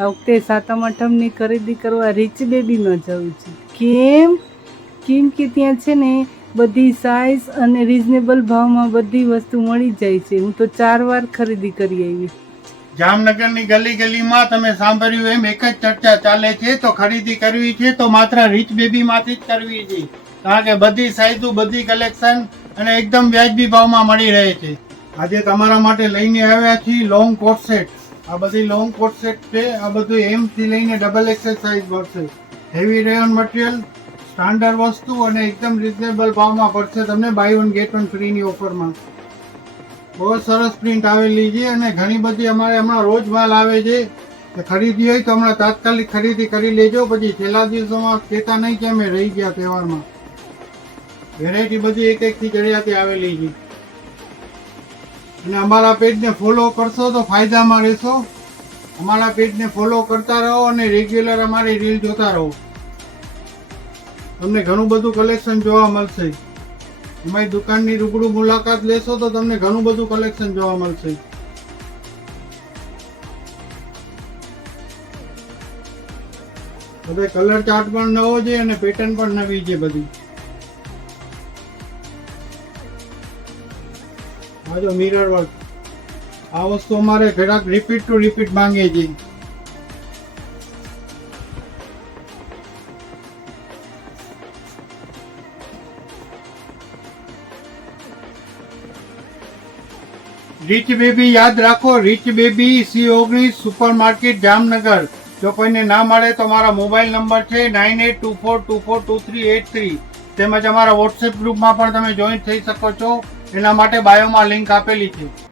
આ વખતે સાતમ આઠમની ખરીદી કરવા રીચ બેબીમાં જવું છે. કેમ કે ત્યાં છે ને બધી સાઇઝ અને રિઝનેબલ ભાવમાં બધી વસ્તુ મળી જાય છે. હું તો 4 વાર ખરીદી કરી આવી. જામનગરની ગલી ગલીમાં તમે સાંભળ્યું એમ એક જ ચર્ચા ચાલે છે. તો ખરીદી કરવી છે તો માત્ર રીચ બેબીમાંથી જ કરવી છે, કારણ કે બધી સાઈઝો, બધી કલેક્શન અને એકદમ વ્યાજબી ભાવમાં મળી રહે છે. આજે તમારા માટે લઈને આવ્યા છીએ લોંગ કોટ સેટ. આ બધી લોંગ કોટ સેટ છે. આ બધું એમ થી લઈને ડબલ એક્સેલ સાઇઝ મળશે. હેવી રેયોન મટીરિયલ, સ્ટાન્ડર્ડ વસ્તુ અને એકદમ રિઝનેબલ ભાવમાં પડશે તમને બાય વન ગેટ વન ફ્રીની ઓફરમાં. બહુ સરસ પ્રિન્ટ આવેલી છે અને ઘણી બધી અમારે હમણાં રોજ માલ આવે છે. ખરીદી હોય તો હમણાં તાત્કાલિક ખરીદી કરી લેજો, પછી છેલ્લા દિવસોમાં કહેતા નહીં કે અમે રહી ગયા તહેવારમાં. વેરાયટી બધી એક એકથી ચડિયાતી આવેલી છે. અને અમારા પેજને ફોલો કરશો તો ફાયદામાં રહેશો. અમારા પેજને ફોલો કરતા રહો અને રેગ્યુલર અમારી રીલ જોતા રહો. તમને ઘણું બધું કલેક્શન જોવા મળશે. અમારી દુકાનની રૂબરૂ મુલાકાત લેશો તો તમને ઘણું બધું કલેક્શન જોવા મળશે. હવે કલર ચાર્ટ પણ નવો છે અને પેટર્ન પણ નવી છે બધી. આ જો મિરર વર્ક, આ વસ્તુ અમારે ઘરાક રિપીટ ટુ રિપીટ માંગે છે. રીચ બેબી યાદ રાખો, Rich Baby C19 super market Jamnagar. જો કોઈને ના મળે તો મારા મોબાઈલ નંબર છે 9824242383. તેમજ અમારા વોટ્સએપ ગ્રુપમાં પણ તમે જોઈન થઈ શકો છો. એના માટે બાયોમાં લિંક આપેલી છે.